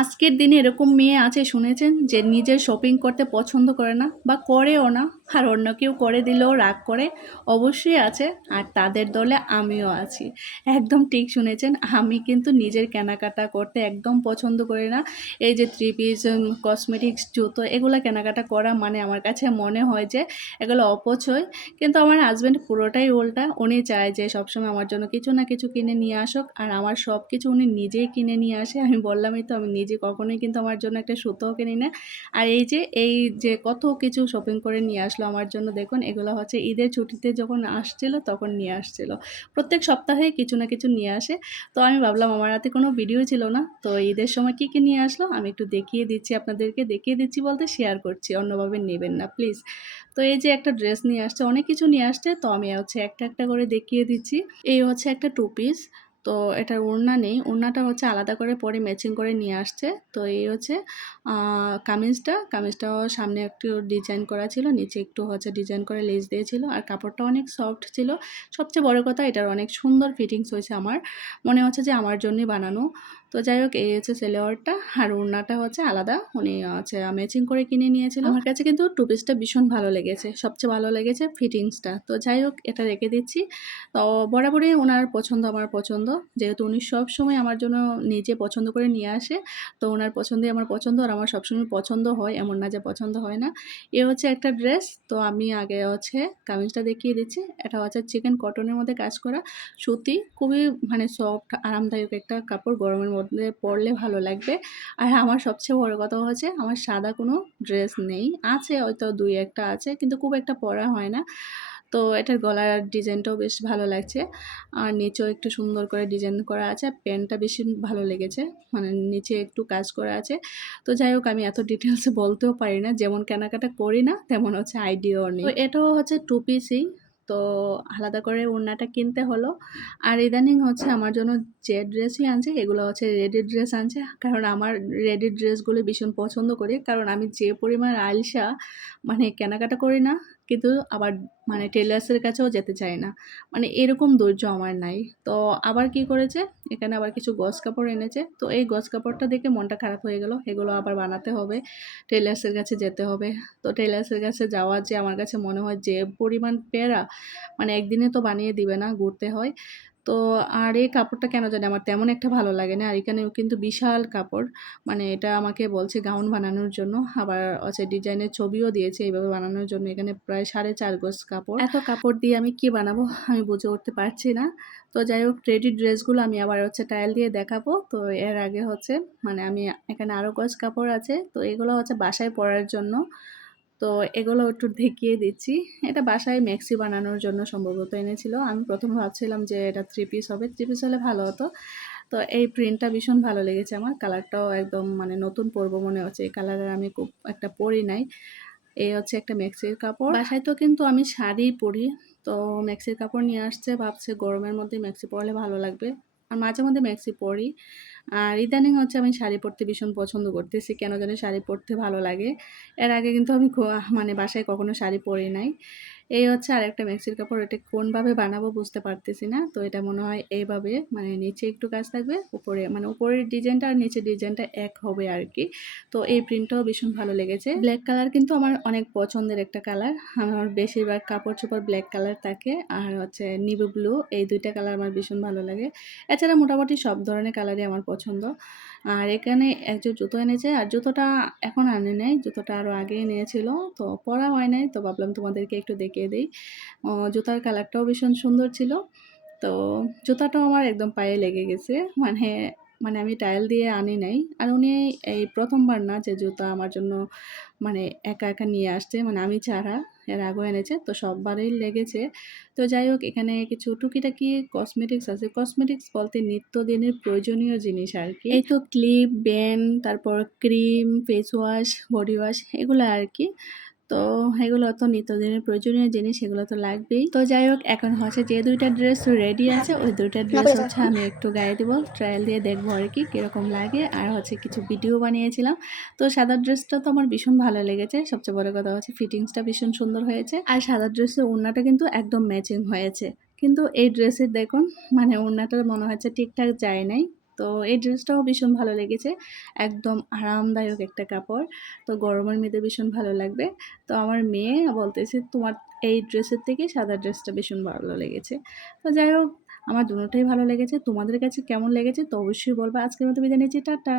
আজকের দিনে এরকম মেয়ে আছে শুনেছেন? যে নিজের শপিং করতে পছন্দ করে না বা করেও না। আর অন্য কেউ করে দিলেও রাগ করে। অবশ্যই আছে। আর তাদের দলে আমিও আছি। একদম ঠিক শুনেছেন। আমি কিন্তু নিজের কেনাকাটা করতে একদম পছন্দ করি না। এই যে থ্রি পিস কসমেটিক্স জুতো, এগুলো কেনাকাটা করা মানে আমার কাছে মনে হয় যে এগুলো অপচয়। কিন্তু আমার হাজব্যান্ড পুরোটাই উল্টা। উনি চায় যে সবসময় আমার জন্য কিছু না কিছু কিনে নিয়ে আসুক। আর আমার সব কিছু উনি নিজেই কিনে নিয়ে আসে। আমি বললামই তো আমি নিজে কখনোই কিন্তু আমার জন্য একটা সুতোও কিনি না। আর এই যে এই যে কত কিছু শপিং করে নিয়ে আসলো আমার জন্য দেখুন, এগুলো হচ্ছে ঈদের ছুটিতে যখন আসছিল তখন নিয়ে আসছিল। প্রত্যেক সপ্তাহে কিছু না কিছু নিয়ে আসে। তো আমি ভাবলাম আমার হাতে কোনো ভিডিও ছিল না। তো ঈদের সময় কী কী নিয়ে আসলো আমি একটু দেখিয়ে দিচ্ছি আপনাদেরকে, দেখিয়ে দিচ্ছি বলতে শেয়ার করছি, অন্যভাবে নেবেন না প্লিজ তো এই যে একটা ড্রেস নিয়ে আসছে, অনেক কিছু নিয়ে আসছে। তো আমি হচ্ছে একটা একটা করে দেখিয়ে দিচ্ছি। এই হচ্ছে একটা টু পিস তো এটার ওড়না নেই। ওড়নাটা হচ্ছে আলাদা করে পরে ম্যাচিং করে নিয়ে আসছে। তো এই হচ্ছে কামিজটা। কামিজটাও সামনে একটু ডিজাইন করা ছিল, নিচে একটু হচ্ছে ডিজাইন করে লেস দিয়েছিল। আর কাপড়টা অনেক সফট ছিল। সবচেয়ে বড় কথা, এটার অনেক সুন্দর ফিটিংস হয়েছে আমার। মনে হচ্ছে যে আমার জন্যই বানানো। তো যাই হোক এই হচ্ছে সেলোয়ারটা আর ওড়নাটা হচ্ছে আলাদা। উনি হচ্ছে ম্যাচিং করে কিনে নিয়েছিল। আমার কাছে কিন্তু টু পিসটা ভীষণ ভালো লেগেছে। সবচেয়ে ভালো লেগেছে ফিটিংসটা তো যাই হোক এটা রেখে দিচ্ছি। তো বরাবরই ওনার পছন্দ আমার পছন্দ। যেহেতু উনি সব সময় আমার জন্য নিজে পছন্দ করে নিয়ে আসে তো ওনার পছন্দই আমার পছন্দ। আর আমার সবসময় পছন্দ হয় এমন না যে পছন্দ হয় না। এ হচ্ছে একটা ড্রেস তো আমি আগে হচ্ছে কামিজটা দেখিয়ে দিচ্ছি। এটা হচ্ছে চিকেন কটনের মধ্যে কাজ করা সুতি। খুবই মানে সফট আরামদায়ক একটা কাপড় গরমের মধ্যে পরলে ভালো লাগবে। আর আমার সবচেয়ে বড় কথা হচ্ছে, আমার সাদা কোনো ড্রেস নেই। আছে হয়তো দুই একটা আছে, কিন্তু খুব একটা পরা হয় না। তো এটার গলার ডিজাইনটাও বেশ ভালো লাগছে। আর নিচেও একটু সুন্দর করে ডিজাইন করা আছে, আর প্যান্টটা বেশি ভালো লেগেছে। মানে নিচে একটু কাজ করা আছে। তো যাই হোক, আমি এত ডিটেলসে বলতেও পারি না। যেমন কেনাকাটা করি না, তেমন হচ্ছে আইডিয়াও নেই। তো এটাও হচ্ছে টু পিসই তো আলাদা করে ওড়নাটা কিনতে হলো। আর ইদানিং হচ্ছে আমার জন্য যে ড্রেসই আনছে, এগুলো হচ্ছে রেডি ড্রেস আনছে। কারণ আমার রেডি ড্রেসগুলো ভীষণ পছন্দ করি। কারণ আমি যে পরিমাণ আলসা মানে কেনাকাটা করি না কিন্তু আবার মানে টেলার্সের কাছেও যেতে চায় না। মানে এরকম ধৈর্য আমার নাই। তো আবার কি করেছে? এখানে আবার কিছু গজ কাপড় এনেছে। তো এই গজ কাপড়টা দেখে মনটা খারাপ হয়ে গেল। এগুলো আবার বানাতে হবে। টেলার্সের কাছে যেতে হবে। তো টেলার্সের কাছে যাওয়া যে আমার কাছে মনে হয় যে পরিমাণ পেরা মানে একদিনে তো বানিয়ে দিবে না, ঘুরতে হয়। তো আর এই কাপড়টা কেন জানি আমার তেমন একটা ভালো লাগে না। আর এখানেও কিন্তু বিশাল কাপড়। মানে এটা আমাকে বলছে গাউন বানানোর জন্য। আবার হচ্ছে ডিজাইনের ছবিও দিয়েছে এইভাবে বানানোর জন্য। এখানে প্রায় সাড়ে চার গোজ কাপড়। এত কাপড় দিয়ে আমি কি বানাবো? আমি বুঝে উঠতে পারছি না। তো যাই হোক রেডি ড্রেসগুলো আমি আবার হচ্ছে টাইল দিয়ে দেখাবো। তো এর আগে হচ্ছে মানে আমি এখানে আরও গজ কাপড় আছে। তো এগুলো হচ্ছে বাসায় পরার জন্য। তো এগুলো একটু দেখিয়ে দিচ্ছি। এটা বাসায় ম্যাক্সি বানানোর জন্য সম্ভবত এনেছিল। আমি প্রথম ভাবছিলাম যে এটা থ্রি পিস হবে। থ্রি পিস হলে ভালো হতো। তো এই প্রিন্টটা ভীষণ ভালো লেগেছে আমার। কালারটাও একদম মানে নতুন পরবো মনে হচ্ছে। এই কালারের আমি খুব একটা পরি নাই। এই হচ্ছে একটা ম্যাক্সির কাপড়। বাসায় তো কিন্তু আমি শাড়ি পরি। তো ম্যাক্সির কাপড় নিয়ে আসছে, ভাবছে গরমের মধ্যে ম্যাক্সি পরলে ভালো লাগবে। আর মাঝে মধ্যে ম্যাক্সি পরি। আর ইদানিং হচ্ছে আমি শাড়ি পরতে ভীষণ পছন্দ করতেছি, কেন জানি শাড়ি পরতে ভালো লাগে। এর আগে কিন্তু আমি মানে বাসায় কখনো শাড়ি পরি নাই। এই হচ্ছে আরেকটা ম্যাক্সির কাপড়, এটা কোনভাবে বানাবো বুঝতে পারতেছি না। তো এটা মনে হয় এইভাবে মানে নিচে একটু কাজ থাকবে, উপরে মানে উপরের ডিজাইনটা আর নিচের ডিজাইনটা এক হবে আর কি তো এই প্রিন্টটাও ভীষণ ভালো লেগেছে। ব্ল্যাক কালার কিন্তু আমার অনেক পছন্দের একটা কালার। আমার বেশিরভাগ কাপড় চোপড় ব্ল্যাক কালার থাকে, আর হচ্ছে নিভু ব্লু, এই দুইটা কালার আমার ভীষণ ভালো লাগে। এছাড়া মোটামুটি সব ধরনের কালারই আমার পছন্দ। আর এখানে একজন জুতো এনেছে, আর জুতোটা এখন আনে নাই, জুতোটা আরও আগে নিয়েছিল, তো পরা হয় নাই, তো ভাবলাম তোমাদেরকে একটু দেখিয়ে দিই। জুতার কালারটাও ভীষণ সুন্দর ছিল। তো, জুতাটাও আমার একদম পায়ে লেগে গেছে। মানে মানে আমি টাইল দিয়ে আনি নাই। আর উনি এই প্রথমবার না যে জুতা আমার জন্য মানে একা একা নিয়ে আসছে। মানে আমি ছাড়া, এর আগেও এনেছে। তো সববারই লেগেছে। তো যাই হোক, এখানে কিছু টুকিটাকি কসমেটিক্স আছে। কসমেটিক্স বলতে নিত্যদিনের প্রয়োজনীয় জিনিস আর কি। এই তো ক্লিপ ব্যান্ড তারপর cream face wash body wash এগুলো আর কি। তো এগুলো তো নিত্যদিনের প্রয়োজনীয় জিনিস এগুলো তো লাগবেই। তো যাই হোক এখন হচ্ছে যে দুইটা ড্রেস রেডি আছে ওই দুইটা ড্রেস হচ্ছে আমি একটু গায়ে দিব ট্রায়াল দিয়ে দেখব আর কি কীরকম লাগে। আর হচ্ছে কিছু ভিডিও বানিয়েছিলাম। তো সাদা ড্রেসটা তো আমার ভীষণ ভালো লেগেছে। সবচেয়ে বড় কথা হচ্ছে ফিটিংসটা ভীষণ সুন্দর হয়েছে। আর সাদা ড্রেসের ওড়নাটা কিন্তু একদম ম্যাচিং হয়েছে। কিন্তু এই ড্রেসের দেখুন মানে ওড়নাটা মনে হচ্ছে ঠিকঠাক যায় নাই। তো এই ড্রেসটাও ভীষণ ভালো লেগেছে। একদম আরামদায়ক একটা কাপড়। তো গরমের মেয়েতে ভীষণ ভালো লাগবে। তো আমার মেয়ে বলতেছে, তোমার এই ড্রেসের থেকে সাদা ড্রেসটা ভীষণ ভালো লেগেছে। তো যাই হোক, আমার দুটোটাই ভালো লেগেছে। তোমাদের কাছে কেমন লেগেছে তো অবশ্যই বলবা। আজকের মতো বিদায় নিচ্ছি। টাটা!